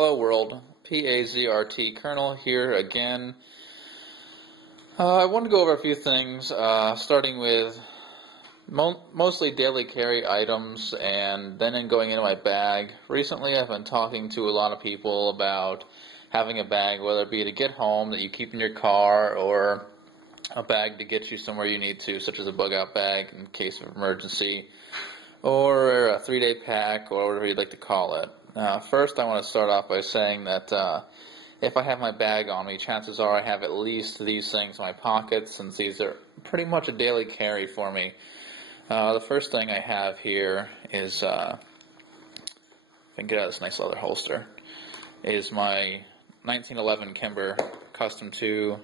Hello world, PAZRT Colonel here again. I want to go over a few things, starting with mostly daily carry items and then going into my bag. Recently I've been talking to a lot of people about having a bag, whether it be to get home that you keep in your car or a bag to get you somewhere you need to, such as a bug out bag in case of emergency, or a 3-day pack, or whatever you'd like to call it. First I want to start off by saying that if I have my bag on me, chances are I have at least these things in my pockets, since these are pretty much a daily carry for me. The first thing I have here is, if I can get out of this nice leather holster, is my 1911 Kimber Custom 2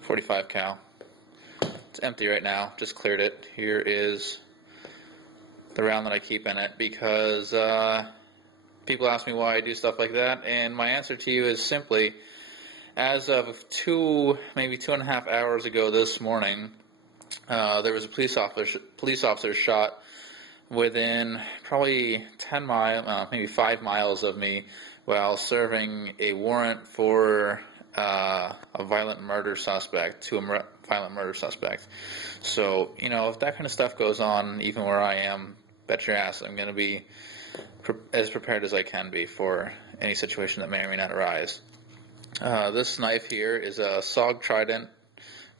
45 cal. It's empty right now, just cleared it. Here is the round that I keep in it, because people ask me why I do stuff like that, and my answer to you is simply, as of maybe 2.5 hours ago this morning, there was a police officer shot within probably 10 miles, maybe 5 miles of me, while serving a warrant for a violent murder suspect, to a violent murder suspect. So, you know, if that kind of stuff goes on, even where I am, bet your ass I'm going to be as prepared as I can be for any situation that may or may not arise. This knife here is a SOG Trident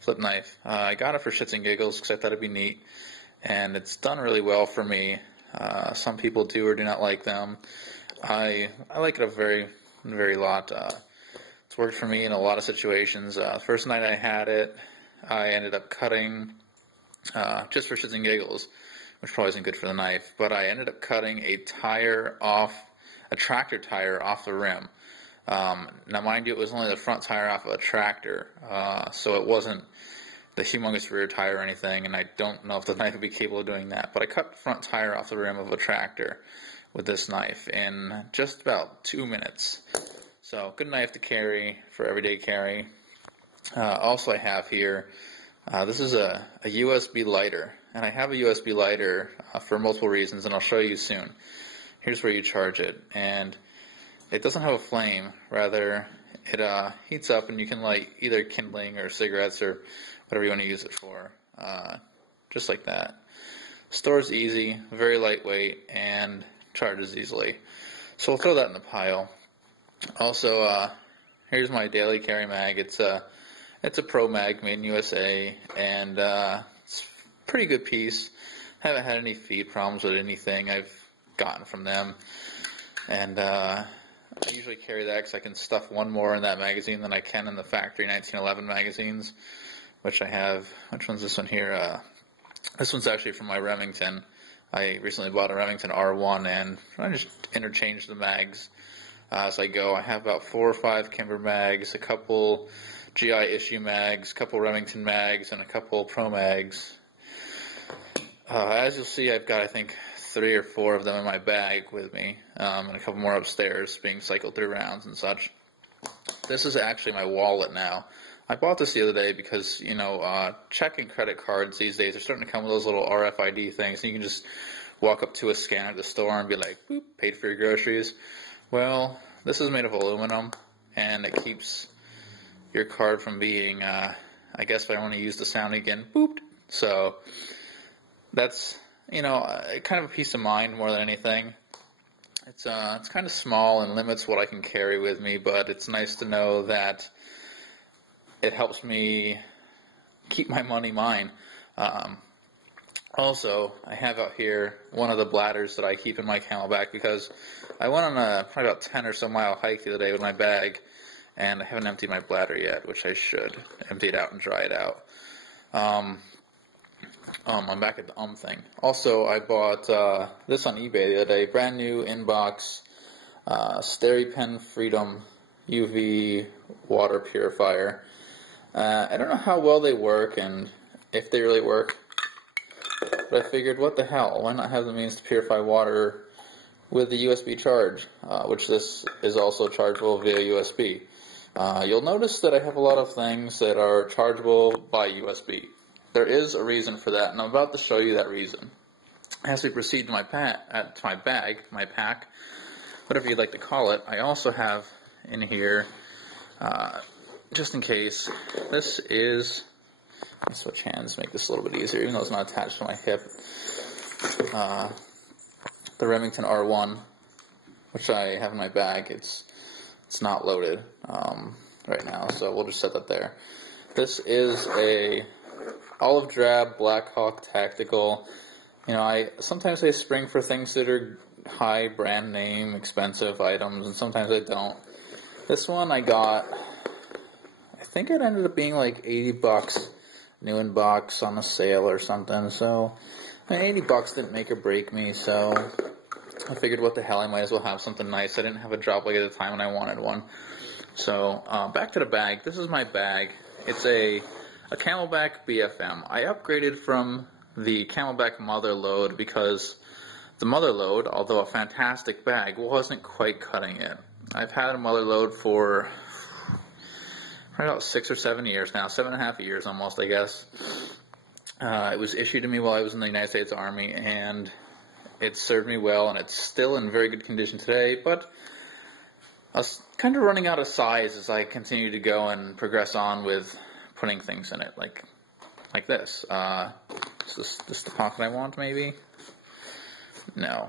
flip knife. I got it for shits and giggles because I thought it'd be neat, and it's done really well for me. Some people do or do not like them. I like it a very lot. It's worked for me in a lot of situations. The first night I had it, I ended up cutting, just for shits and giggles, which probably isn't good for the knife, but I ended up cutting a tractor tire off the rim. Now mind you, it was only the front tire off of a tractor, so it wasn't the humongous rear tire or anything, and I don't know if the knife would be capable of doing that, but I cut the front tire off the rim of a tractor with this knife in just about 2 minutes. So, good knife to carry for everyday carry. Also I have here, this is a USB lighter, and I have a USB lighter for multiple reasons, and I'll show you soon. Here's where you charge it, and it doesn't have a flame, rather it heats up and you can light either kindling or cigarettes or whatever you want to use it for, just like that. Stores easy, very lightweight, and charges easily. So we'll throw that in the pile. Also, here's my daily carry mag. It's a Pro Mag made in USA, and it's a pretty good piece. Haven't had any feed problems with anything I've gotten from them, and I usually carry that because I can stuff one more in that magazine than I can in the factory 1911 magazines, which I have. Which one's this one here? This one's actually from my Remington. I recently bought a Remington R1, and I just interchange the mags as I go. I have about 4 or 5 Kimber mags, a couple GI issue mags, a couple Remington mags, and a couple Pro mags. As you'll see, I've got, I think, 3 or 4 of them in my bag with me, and a couple more upstairs being cycled through rounds and such. This is actually my wallet now. I bought this the other day because, you know, checking credit cards these days are starting to come with those little RFID things, and you can just walk up to a scanner at the store and be like, boop, paid for your groceries. Well, this is made of aluminum, and it keeps your card from being, I guess if I want to use the sound again, booped. So that's, you know, kind of a peace of mind more than anything. It's kind of small and limits what I can carry with me, but it's nice to know that it helps me keep my money mine. Also, I have out here one of the bladders that I keep in my Camelbak, because I went on a probably about 10 or so mile hike the other day with my bag, and I haven't emptied my bladder yet, which I should empty it out and dry it out. I'm back at the thing. Also, I bought this on eBay the other day, brand new inbox SteriPen Freedom UV water purifier. I don't know how well they work and if they really work, but I figured, what the hell, why not have the means to purify water with the USB charge, which this is also chargeable via USB. You'll notice that I have a lot of things that are chargeable by USB. There is a reason for that, and I'm about to show you that reason. As we proceed to my pack, whatever you'd like to call it. I also have in here, just in case, this is, let me switch hands, make this a little bit easier, even though it's not attached to my hip. The Remington R1, which I have in my bag. It's not loaded right now, so we'll just set that there. This is a olive drab Blackhawk Tactical. You know, I sometimes say spring for things that are high brand name, expensive items, and sometimes I don't. This one I got, I think it ended up being like $80, new in box on a sale or something, so I mean, $80 didn't make or break me, so I figured what the hell, I might as well have something nice. I didn't have a drop leg at the time when I wanted one. So, back to the bag. This is my bag. It's a Camelbak BFM. I upgraded from the Camelbak Motherlode because the Motherlode, although a fantastic bag, wasn't quite cutting it. I've had a Motherlode for probably about 6 or 7 years now, 7.5 years almost, I guess. It was issued to me while I was in the United States Army, and it served me well, and it's still in very good condition today, but I was kind of running out of size as I continue to go and progress on with putting things in it, like this. Is this the pocket I want, maybe? No.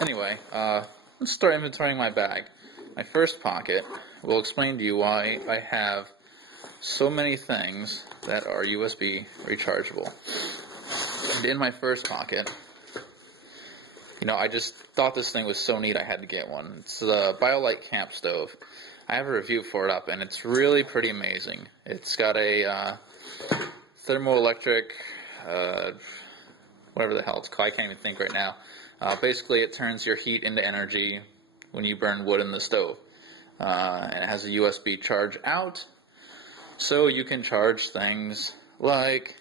Anyway, let's start inventorying my bag. My first pocket will explain to you why I have so many things that are USB rechargeable. And in my first pocket, you know, I just thought this thing was so neat I had to get one. It's the BioLite camp stove. I have a review for it up, and it's really pretty amazing. It's got a thermoelectric, whatever the hell it's called, I can't even think right now. Basically, it turns your heat into energy when you burn wood in the stove. And it has a USB charge out, so you can charge things like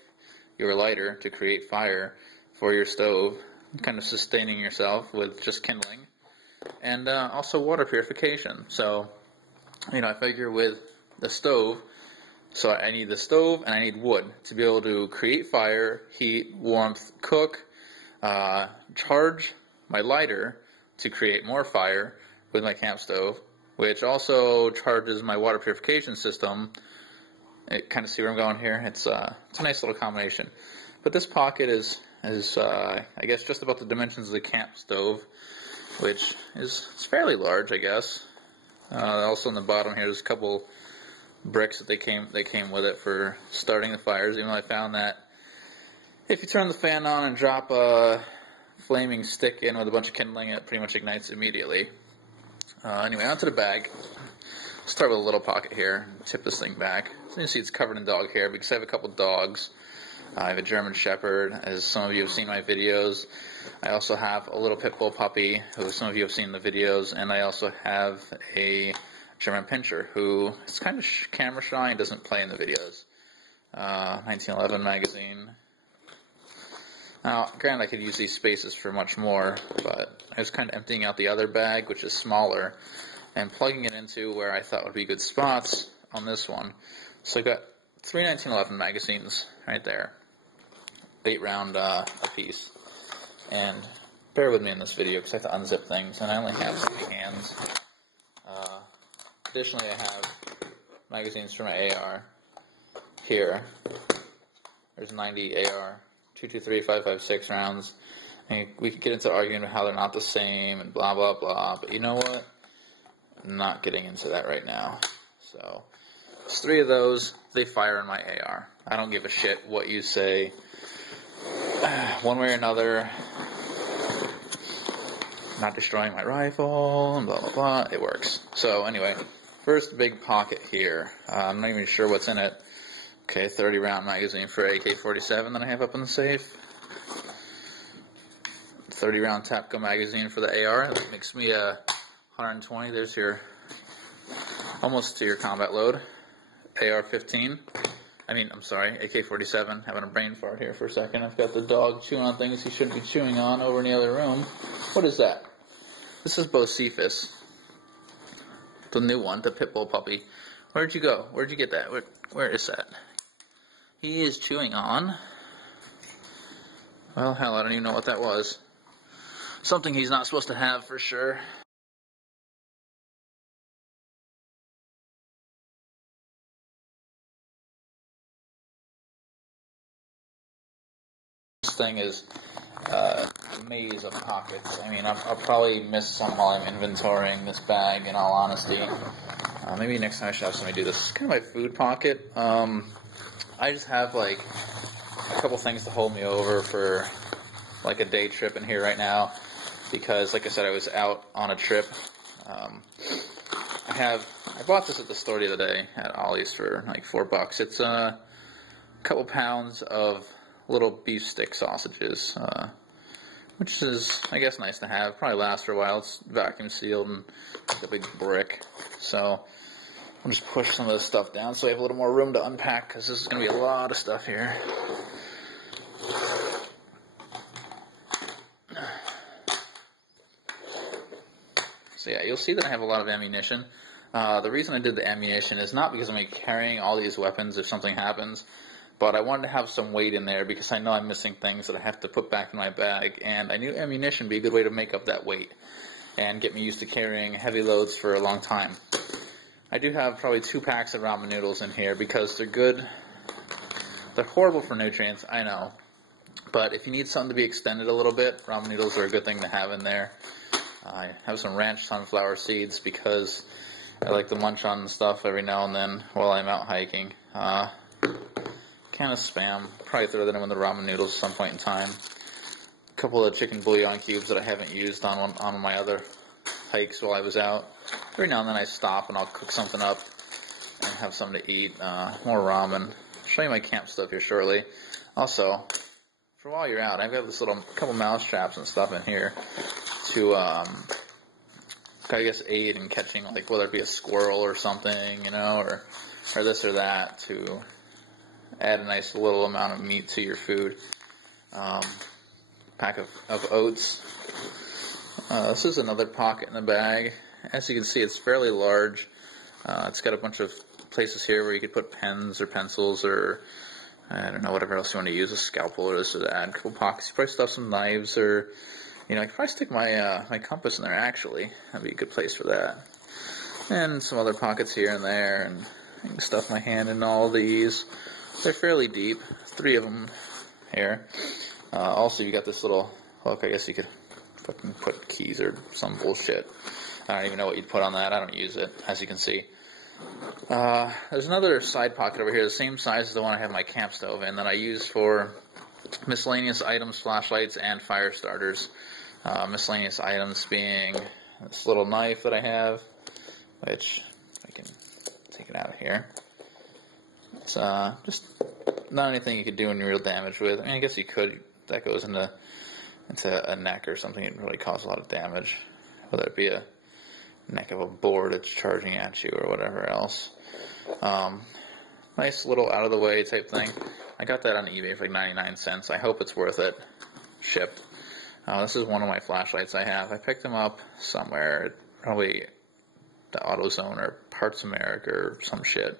your lighter to create fire for your stove, kind of sustaining yourself with just kindling, and also water purification. So, you know, I figure with the stove, so I need the stove and I need wood to be able to create fire, heat, warmth, cook, charge my lighter to create more fire with my camp stove, which also charges my water purification system. It kind of see where I'm going here. It's a nice little combination. But this pocket is I guess just about the dimensions of the camp stove, which is fairly large, I guess. Also on the bottom here, there's a couple bricks that they came with it for starting the fires. Even though I found that if you turn the fan on and drop a flaming stick in with a bunch of kindling, it pretty much ignites immediately. Anyway, onto the bag. Start with a little pocket here. Tip this thing back. So you see it's covered in dog hair because I have a couple dogs. I have a German Shepherd, as some of you have seen my videos. I also have a little pit bull puppy, who some of you have seen in the videos, and I also have a German Pinscher, who is kind of camera shy and doesn't play in the videos. 1911 magazine. Now, granted, I could use these spaces for much more, but I was kind of emptying out the other bag, which is smaller, and plugging it into where I thought would be good spots on this one. So I got 3 1911 magazines right there. 8 round a piece. And bear with me in this video because I have to unzip things, and I only have 3 hands. Additionally, I have magazines for my AR here. There's 90 AR 223 5.56 rounds. And we could get into arguing about how they're not the same and blah blah blah, but you know what? I'm not getting into that right now. So it's 3 of those. They fire in my AR. I don't give a shit what you say. One way or another, not destroying my rifle, and blah, blah, blah, it works. So anyway, first big pocket here. I'm not even sure what's in it. Okay, 30 round magazine for AK-47 that I have up in the safe. 30 round Tapco magazine for the AR. That makes me a 120. There's your, almost to your combat load. AR-15. AK-47. Having a brain fart here for a second. I've got the dog chewing on things he shouldn't be chewing on over in the other room. What is that? This is Bocephus. The new one, the pit bull puppy. Where'd you go? Where'd you get that? Where is that? He is chewing on... Well, hell, I don't even know what that was. something he's not supposed to have for sure. This thing is a maze of pockets. I mean, I'll probably miss some while I'm inventorying this bag, in all honesty. Maybe next time I should have somebody do this. This is kind of my food pocket. I just have like a couple things to hold me over for like a day trip in here right now, because like I said, I was out on a trip. I bought this at the store the other day at Ollie's for like $4. It's a couple pounds of little beef stick sausages, which is, I guess, nice to have. Probably lasts for a while. It's vacuum sealed and a big brick. So I'll just push some of this stuff down so we have a little more room to unpack, because this is going to be a lot of stuff here. So yeah, you'll see that I have a lot of ammunition. The reason I did the ammunition is not because I'm carrying all these weapons if something happens, but I wanted to have some weight in there because I know I'm missing things that I have to put back in my bag, and I knew ammunition would be a good way to make up that weight and get me used to carrying heavy loads for a long time. I do have probably 2 packs of ramen noodles in here because they're good. They're horrible for nutrients, I know, but if you need something to be extended a little bit, ramen noodles are a good thing to have in there. I have some ranch sunflower seeds because I like to munch on stuff every now and then while I'm out hiking. Kind of spam. Probably throw that in with the ramen noodles at some point in time. A couple of chicken bouillon cubes that I haven't used on my other hikes while I was out. Every now and then I stop and I'll cook something up and have something to eat. More ramen. I'll show you my camp stuff here shortly. Also, for while you're out, I've got this little couple mouse traps and stuff in here to, I guess, aid in catching, like, whether it be a squirrel or something, you know, or this or that, to add a nice little amount of meat to your food. Pack of oats. This is another pocket in the bag. As you can see, it's fairly large. It's got a bunch of places here where you could put pens or pencils or, I don't know, whatever else you want to use, a scalpel or this or that. A couple pockets. You probably stuff some knives, or, you know, I could probably stick my my compass in there, actually. That'd be a good place for that. And some other pockets here and there, and I can stuff my hand in all of these. They're fairly deep. 3 of them here. Also, you got this little hook. I guess you could fucking put keys or some bullshit. I don't even know what you'd put on that. I don't use it, as you can see. There's another side pocket over here, the same size as the one I have my camp stove in, that I use for miscellaneous items, flashlights, and fire starters. Miscellaneous items being this little knife that I have, which I can take it out of here. It's just not anything you could do any real damage with. I mean, I guess you could. That goes into a neck or something. It really cause a lot of damage, whether it be a neck of a board that's charging at you or whatever else. Nice little out of the way type thing. I got that on eBay for like 99 cents. I hope it's worth it. Shipped. This is one of my flashlights I have. I picked them up somewhere, probably the AutoZone or Parts America or some shit.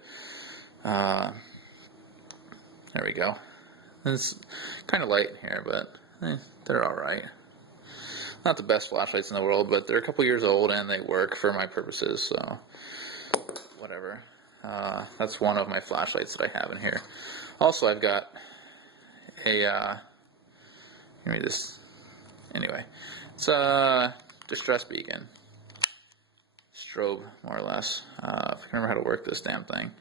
There we go. It's kind of light in here, but they're alright. Not the best flashlights in the world, but they're a couple years old and they work for my purposes, so whatever. That's one of my flashlights that I have in here. Also, I've got a, give me this, anyway, it's a distress beacon. Strobe, more or less. If I can remember how to work this damn thing.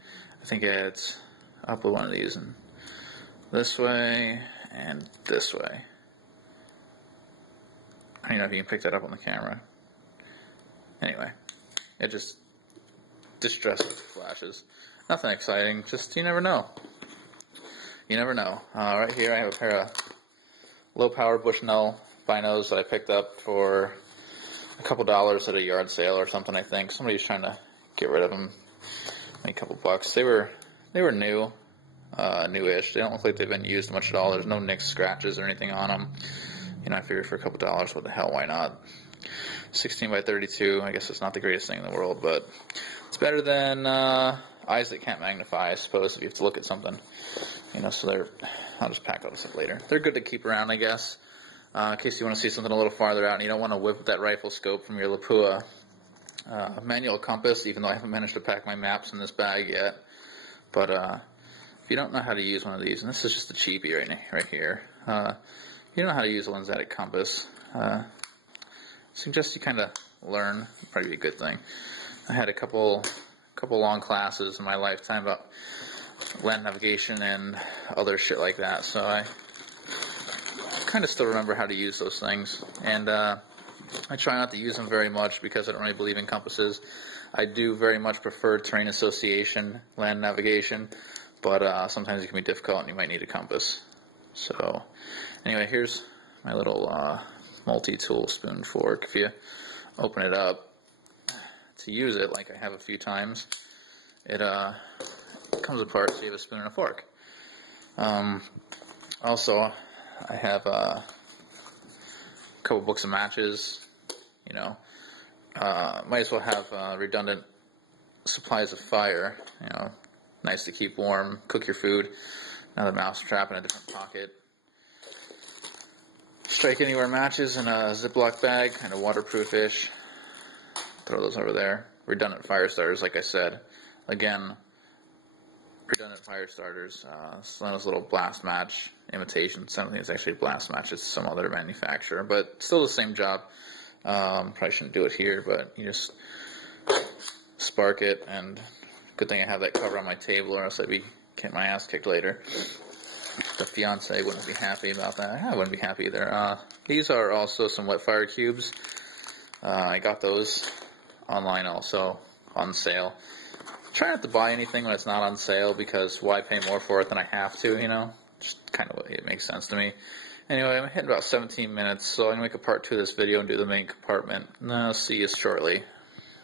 I think it's up with one of these, and this way, and this way. I don't know if you can pick that up on the camera. Anyway, it just distress flashes. Nothing exciting, just you never know. You never know. Right here I have a pair of low power Bushnell binos that I picked up for a couple dollars at a yard sale or something, I think. Somebody's trying to get rid of them. Maybe a couple bucks. They were new, newish. They don't look like they've been used much at all. There's no nicks, scratches, or anything on them. You know, I figured for a couple dollars, what the hell, why not? 16 by 32, I guess it's not the greatest thing in the world, but it's better than eyes that can't magnify, I suppose, if you have to look at something. You know, so I'll just pack all this up later. They're good to keep around, I guess. in case you want to see something a little farther out and you don't want to whip that rifle scope from your Lapua. Manual compass, even though I haven't managed to pack my maps in this bag yet. But if you don't know how to use one of these, and this is just a cheapie right here, if you don't know how to use a lensatic compass, suggest you kind of learn. It'd probably be a good thing. I had a couple long classes in my lifetime about land navigation and other shit like that, so I kind of still remember how to use those things. And I try not to use them very much because I don't really believe in compasses. I do very much prefer terrain association, land navigation, but sometimes it can be difficult and you might need a compass. So anyway, here's my little multi-tool spoon fork. If you open it up to use it, like I have a few times, it comes apart so you have a spoon and a fork. Also, I have a couple books of matches. You know, might as well have redundant supplies of fire. You know, nice to keep warm, cook your food. Another mouse trap in a different pocket. Strike anywhere matches in a Ziploc bag, kind of waterproof-ish. Throw those over there. Redundant fire starters, like I said. Again, redundant fire starters. Sono's little blast match imitation. Something that's actually a blast match. It's some other manufacturer, but still the same job. Probably shouldn't do it here, but you just spark it, and good thing I have that cover on my table, or else I'd be getting my ass kicked later. The fiance wouldn't be happy about that. I wouldn't be happy either. These are also some wet fire cubes. I got those online also, on sale. Try not to buy anything when it's not on sale, because why pay more for it than I have to, you know? Just kind of, it makes sense to me. Anyway, I'm hitting about 17 minutes, so I'm going to make a part 2 of this video and do the main compartment. I'll see you shortly.